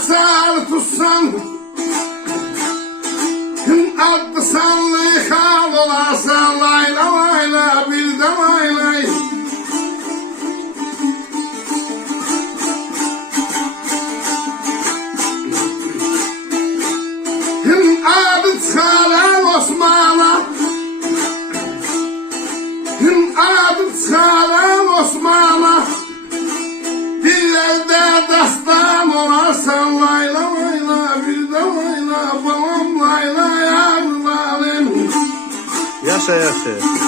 açar tutsan Gün adlı sanlı hal olarsa layla layla bir de laylay Gün adı çıkaran Osman'a Gün adı çıkaran Osman'a Dillerde dastan olarsan layla layla bir de layla babam layla yarlarım Yaşa yaşa.